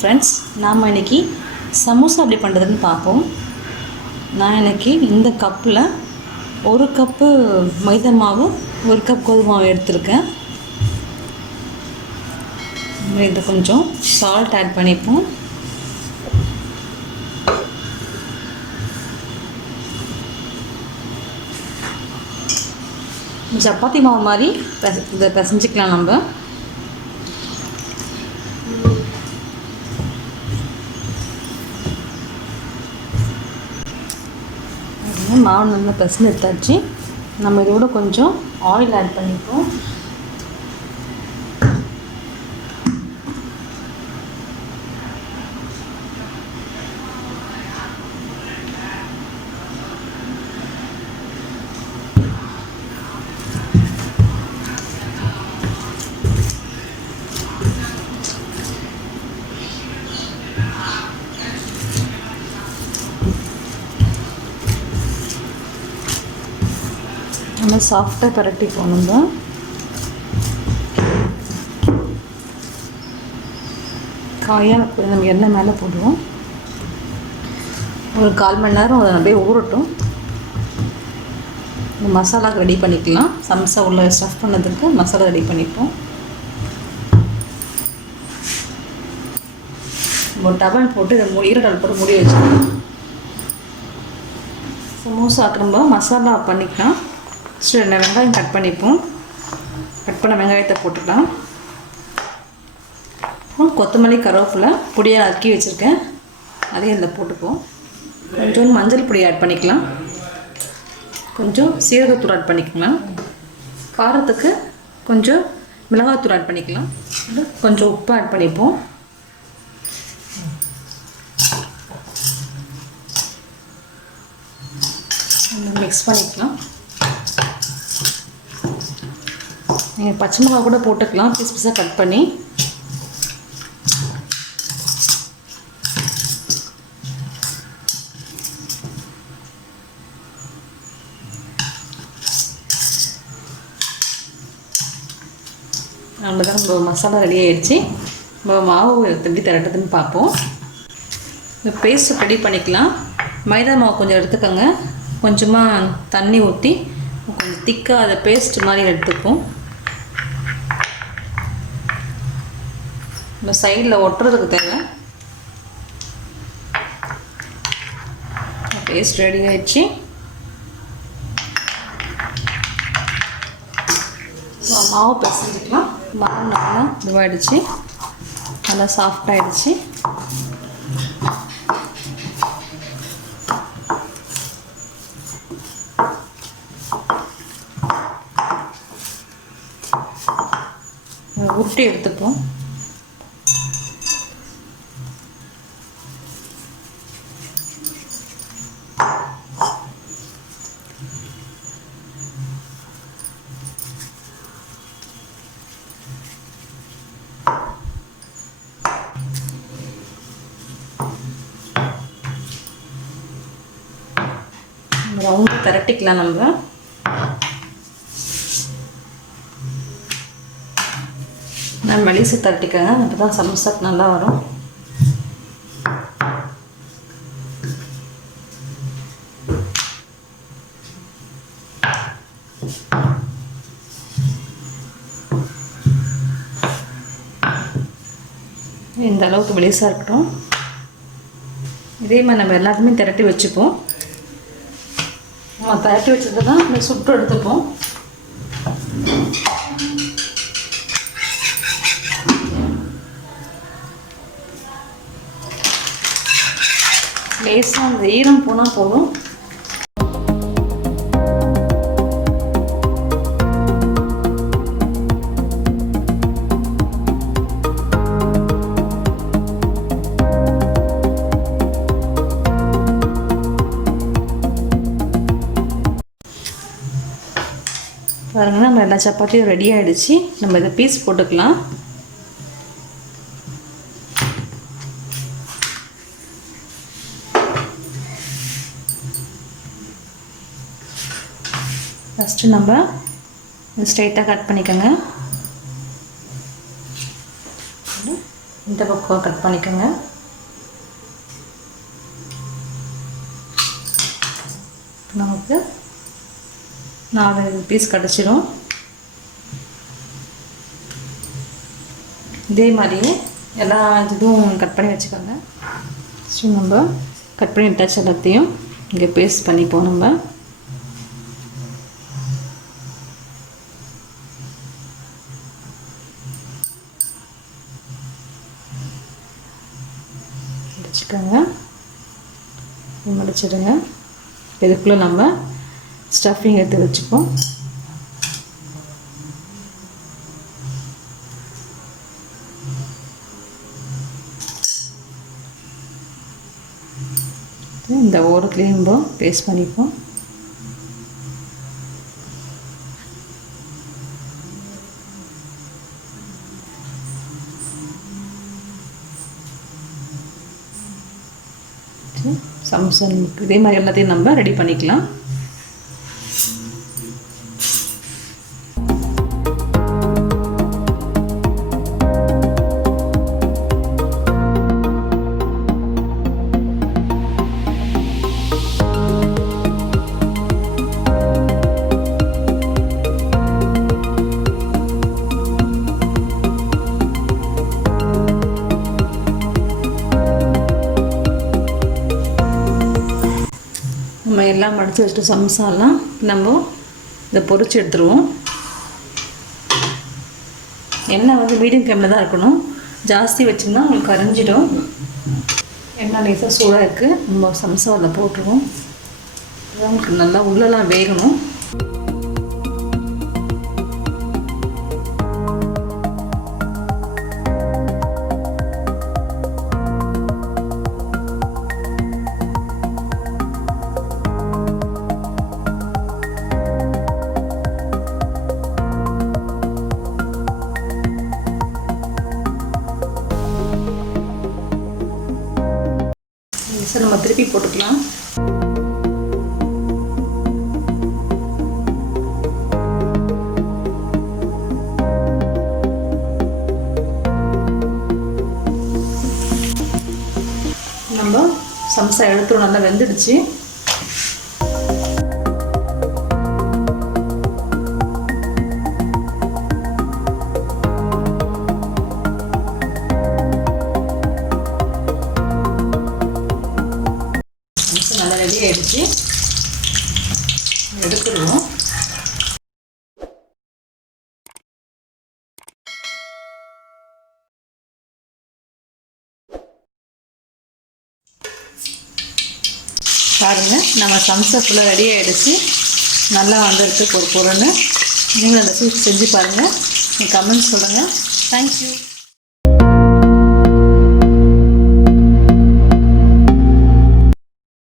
Friends, நாம் இன்றைக்கி சமோசா எப்படி பண்ணுறதுன்னு பார்ப்போம். நான் இன்றைக்கி இந்த கப்பில் 1 கப்பு மைதா மாவு 1 கப் கோதுமை மாவு எடுத்திருக்கேன். இதை கொஞ்சம் சால்ட் ஆட் பண்ணிப்போம். சப்பாத்தி மாவு மாதிரி இதை பிசைஞ்சிக்கலாம். நம்ம மாவு நல்லா பிசைஞ்சு எடுத்தாச்சு. நம்ம இதோட கொஞ்சம் ஆயில் ஆட் பண்ணிப்போம். நம்ம சாஃப்டாக பரட்டி போகணுங்க. காயாக நம்ம எண்ணெய் மேலே போடுவோம். ஒரு 1/4 மணி நேரம் அதை அப்படியே ஊறட்டும். மசாலாவுக்கு ரெடி பண்ணிக்கலாம். சமோசா உள்ள ஸ்டஃப் பண்ணதுக்கு மசாலா ரெடி பண்ணிப்போம். ஒரு டவல் போட்டு இதை ஈரடல் போட்டு மூடி வச்சுக்கலாம். சமோசாக்கு நம்ம மசாலா பண்ணிக்கலாம். ஃபஸ்ட்டு 2 வெங்காயம் கட் பண்ணிப்போம். கட் பண்ண வெங்காயத்தை போட்டுக்கலாம். அப்புறம் கொத்தமல்லி, கருவேப்பிலை பொடியாக நறுக்கி வச்சுருக்கேன், அதையும் இதில் போட்டுப்போம். கொஞ்சம் மஞ்சள் பொடி ஆட் பண்ணிக்கலாம். கொஞ்சம் சீரகத்தூள் ஆட் பண்ணிக்கலாம். காரத்துக்கு கொஞ்சம் மிளகாத்தூள் ஆட் பண்ணிக்கலாம். கொஞ்சம் உப்பு ஆட் பண்ணிப்போம். மிக்ஸ் பண்ணிக்கலாம். நீங்கள் பச்சை மிளகா கூட போட்டுக்கலாம், பீஸ் பீஸாக கட் பண்ணி. அவ்வளோதான், நம்ம மசாலா ரெடி ஆகிடுச்சு. நம்ம மாவு எப்படி திரட்டுதுன்னு பார்ப்போம். இந்த பேஸ்ட் ரெடி பண்ணிக்கலாம். மைதா மாவு கொஞ்சம் எடுத்துக்கோங்க. கொஞ்சமாக தண்ணி ஊற்றி கொஞ்சம் திக்காக அதை பேஸ்ட் மாதிரி எடுத்துப்போம். நம்ம சைடில் ஒட்டுறதுக்கு தேவை. பேஸ்ட் ரெடி ஆகிடுச்சு. மாவு பிசைஞ்சிக்கலாம். மாவு நல்லா இதுவாகிடுச்சு, நல்லா சாஃப்டாகிடுச்சு. உருட்டி எடுத்துப்போம். ரவுண்டு திரட்டிக்கலாம். நம்ம மெலிசு திரட்டிக்கங்க, அப்போ தான் சமோசாக்கு நல்லா வரும். இந்த அளவுக்கு மெலிசாக இருக்கட்டும். இதே மாதிரி நம்ம எல்லாத்தையுமே திரட்டி வச்சுப்போம். நம்ம திரட்டி வச்சது தான் நம்ம சுட்டு எடுத்துப்போம். லேசாக அந்த ஈரம் போனால் போதும். பாருங்க, நம்ம எல்லா சப்பாத்தியும் ரெடி ஆகிடுச்சு. நம்ம இதை பீஸ் போட்டுக்கலாம். ஃபஸ்ட்டு நம்ம ஸ்ட்ரைட்டாக கட் பண்ணிக்கோங்க. இந்த பக்கம் கட் பண்ணிக்கோங்க. நமக்கு 4 பீஸ் கிடச்சிடும். இதே மாதிரியே எல்லா இதுவும் கட் பண்ணி வச்சுக்கோங்க. ஸோ நம்ம கட் பண்ணி விட்டாச்சு, எல்லாத்தையும் இங்கே பேஸ்ட் பண்ணிப்போம். நம்ம முடிச்சுக்கோங்க, முடிச்சிடுங்க. இதுக்குள்ளே நம்ம ஸ்டஃபிங் எடுத்து வச்சுப்போம். இந்த ஓரத்துலேயும் நம்ம பேஸ்ட் பண்ணிப்போம். சமோசா இதே மாதிரி எல்லாத்தையும் நம்ம ரெடி பண்ணிக்கலாம். நம்ம எல்லாம் மடித்து வச்சுட்டு சமோசாலாம் நம்ம இதை பொரிச்சு எடுத்துருவோம். எண்ணெய் வந்து மீடியம் ஃப்ளேமில் தான் இருக்கணும். ஜாஸ்தி வச்சோம்னா உங்களுக்கு கரைஞ்சிடும். எண்ணெய் லேசாக சூடாக இருக்குது. நம்ம சமோசா அதில் போட்டுருவோம். அதான் உங்களுக்கு நல்லா உள்ளெல்லாம் வேகணும். நம்ம திருப்பி போட்டுக்கலாம். நம்ம சமோசா எடுத்துரும், நல்லா வெந்துடுச்சு. நல்லா ரெடி ஆகிடுச்சு, எடுத்துருவோம். பாருங்கள், நம்ம சமோசா ஃபுல்லாக ரெடி ஆகிடுச்சு. நல்லா வந்துருக்கு ஒரு பொருள்னு. நீங்களும் அந்த ஸ்வீட் செஞ்சு பாருங்கள். கமெண்ட்ஸ் சொல்லுங்கள். தேங்க்யூ.